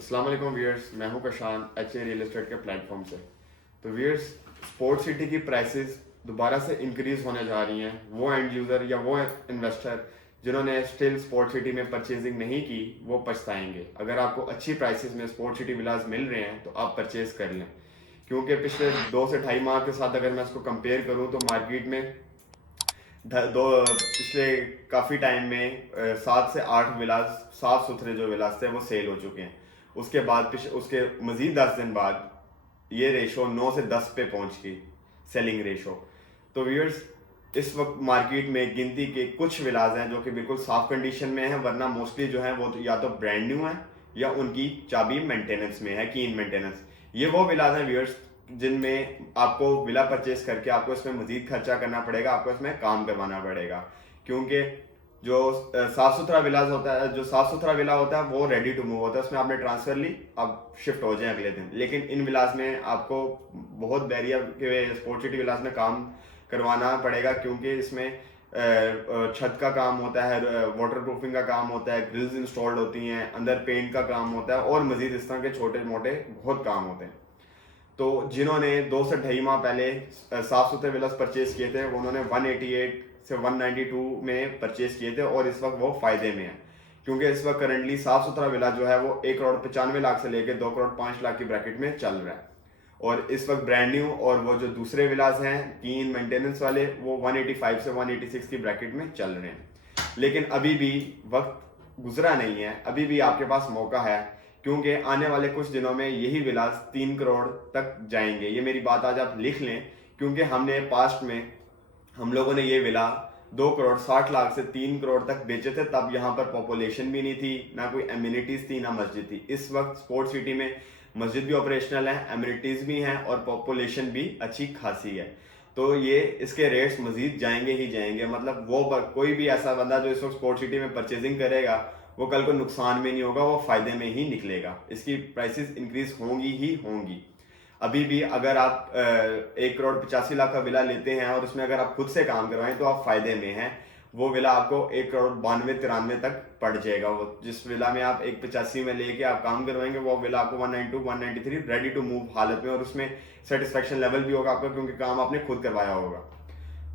अस्सलाम वालेकुम व्यूअर्स, मैं हूं कशान HA रियल एस्टेट के प्लेटफॉर्म से। तो व्यूअर्स, स्पोर्ट सिटी की प्राइसेस दोबारा से इंक्रीज होने जा रही हैं। वो एंड यूज़र या वो इन्वेस्टर जिन्होंने स्टिल स्पोर्ट सिटी में परचेजिंग नहीं की वो पछताएंगे। अगर आपको अच्छी प्राइसेस में स्पोर्ट सिटी विलास मिल रहे हैं तो आप परचेज कर लें, क्योंकि पिछले 2 से 2.5 माह के साथ अगर मैं इसको कंपेयर करूं तो मार्केट में पिछले काफ़ी टाइम में 7 से 8 विलास साफ सुथरे जो विलास थे वो सेल हो चुके हैं। उसके बाद उसके मज़ीद 10 दिन बाद ये रेशो 9 से 10 पे पहुंच गई, सेलिंग रेशो। तो व्यूअर्स, इस वक्त मार्केट में गिनती के कुछ विलास हैं जो कि बिल्कुल साफ कंडीशन में है, वरना मोस्टली जो है वो तो या तो ब्रांड न्यू है या उनकी चाबी मेंटेनेंस में है, कीन मेंटेनेंस। ये वो विलास हैं व्यूअर्स जिनमें आपको विला परचेस करके आपको इसमें मजीद खर्चा करना पड़ेगा, आपको इसमें काम करवाना पड़ेगा, क्योंकि जो साफ सुथरा विलास होता है, जो साफ सुथरा विला होता है वो रेडी टू मूव होता है, उसमें आपने ट्रांसफर ली, अब शिफ्ट हो जाए अगले दिन। लेकिन इन विलास में आपको बहुत बैरियर के स्पोर्ट सिटी विलास में काम करवाना पड़ेगा, क्योंकि इसमें छत का काम होता है, वाटर प्रूफिंग का काम होता है, ग्रिल्स इंस्टॉल्ड होती हैं, अंदर पेंट का काम होता है और मजीद इस तरह के छोटे मोटे बहुत काम होते हैं। तो जिन्होंने 2 से 2.5 माह पहले साफ सुथरे विलास परचेज किए थे उन्होंने 188 से 192 में परचेज किए थे और इस वक्त वो फायदे में है, क्योंकि इस वक्त करंटली साफ सुथरा विला जो है वो 1,95 करोड़ से लेकर 2,05 करोड़ की ब्रैकेट में चल रहा है। और इस वक्त ब्रांड न्यू और वो जो दूसरे विलास हैं कीन मेंटेनेंस वाले वो 185 से 186 की ब्रैकेट में चल रहे हैं। लेकिन अभी भी वक्त गुजरा नहीं है, अभी भी आपके पास मौका है, क्योंकि आने वाले कुछ दिनों में यही विलास 3 करोड़ तक जाएंगे। ये मेरी बात आज आप लिख लें, क्योंकि हमने पास्ट में हम लोगों ने ये विला 2 करोड़ 60 लाख से 3 करोड़ तक बेचे थे। तब यहाँ पर पॉपुलेशन भी नहीं थी, ना कोई एम्यूनिटीज थी, ना मस्जिद थी। इस वक्त स्पोर्ट सिटी में मस्जिद भी ऑपरेशनल है, एम्यूनिटीज भी हैं और पॉपुलेशन भी अच्छी खासी है। तो ये इसके रेट्स मजीद जाएंगे ही जाएंगे। मतलब वो कोई भी ऐसा बंदा जो इस वक्त स्पोर्ट सिटी में परचेजिंग करेगा वो कल को नुकसान में नहीं होगा, वो फायदे में ही निकलेगा। इसकी प्राइसेस इंक्रीज होंगी ही होंगी। अभी भी अगर आप 1 करोड़ 85 लाख का विला लेते हैं और उसमें अगर आप खुद से काम करवाएं तो आप फायदे में हैं। वो विला आपको 1 करोड़ 92 93 तक पड़ जाएगा। वो जिस विला में आप 185 में लेके आप काम करवाएंगे वो विला आपको 192 193 रेडी टू मूव हालत में, और उसमें सेटिस्फेक्शन लेवल भी होगा आपका, क्योंकि काम आपने खुद करवाया होगा।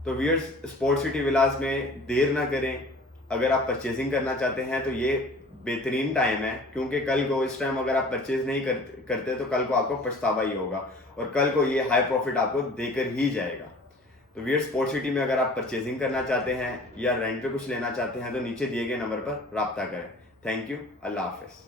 तो व्यूअर्स, स्पोर्ट सिटी विलास में देर ना करें। अगर आप परचेजिंग करना चाहते हैं तो ये बेहतरीन टाइम है, क्योंकि कल को इस टाइम अगर आप परचेज नहीं करते तो कल को आपको पछतावा ही होगा और कल को ये हाई प्रॉफिट आपको देकर ही जाएगा। तो वीर, स्पोर्ट सिटी में अगर आप परचेजिंग करना चाहते हैं या रेंट पे कुछ लेना चाहते हैं तो नीचे दिए गए नंबर पर रब्ता करें। Thank you. Allah Hafiz.